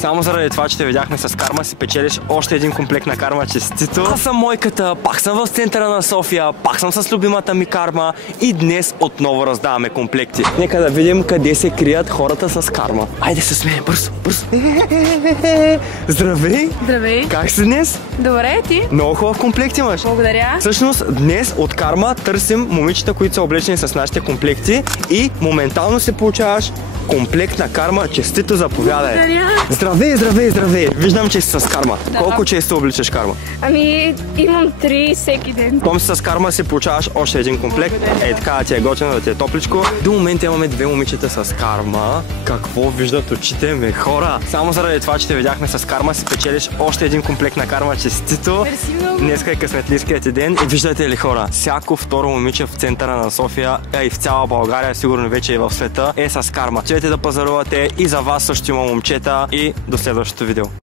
Само заради това, че те видяхме с карма, си печелиш още един комплект на карма. Честито! Аз съм Мойката, пак съм в центъра на София, пак съм с любимата ми карма и днес отново раздаваме комплекти. Нека да видим къде се крият хората с карма. Айде се смеем, бързо, бързо! Здравей! Здравей! Как си днес? Добре, ти? Много хубав комплект имаш. Благодаря. Всъщност днес от карма търсим момичета, които са облечени с нашите комплекти и моментално се получаваш комплект на карма. Честито, заповядай. Благодаря. Здравей, здравей, здравей. Виждам, че си с карма. Да. Колко често обличаш карма? Ами, имам 3 всеки ден. Том си с карма, си получаваш още един комплект. Благодаря. Е така да ти е готино, да ти е топличко. До момента имаме две момичета с карма. Какво виждат очите ми, хора? Само заради това, че те видяхме с карма, си печелиш още един комплект на карма. Честито. Мерси много. Днеска е късметлийският ти ден. И виждате ли, хора, всяко второ момиче в центъра на София, а и в цяла България, сигурно вече и в света, е с карма. Чуете да пазарувате и за вас също има момчета и до следващото видео.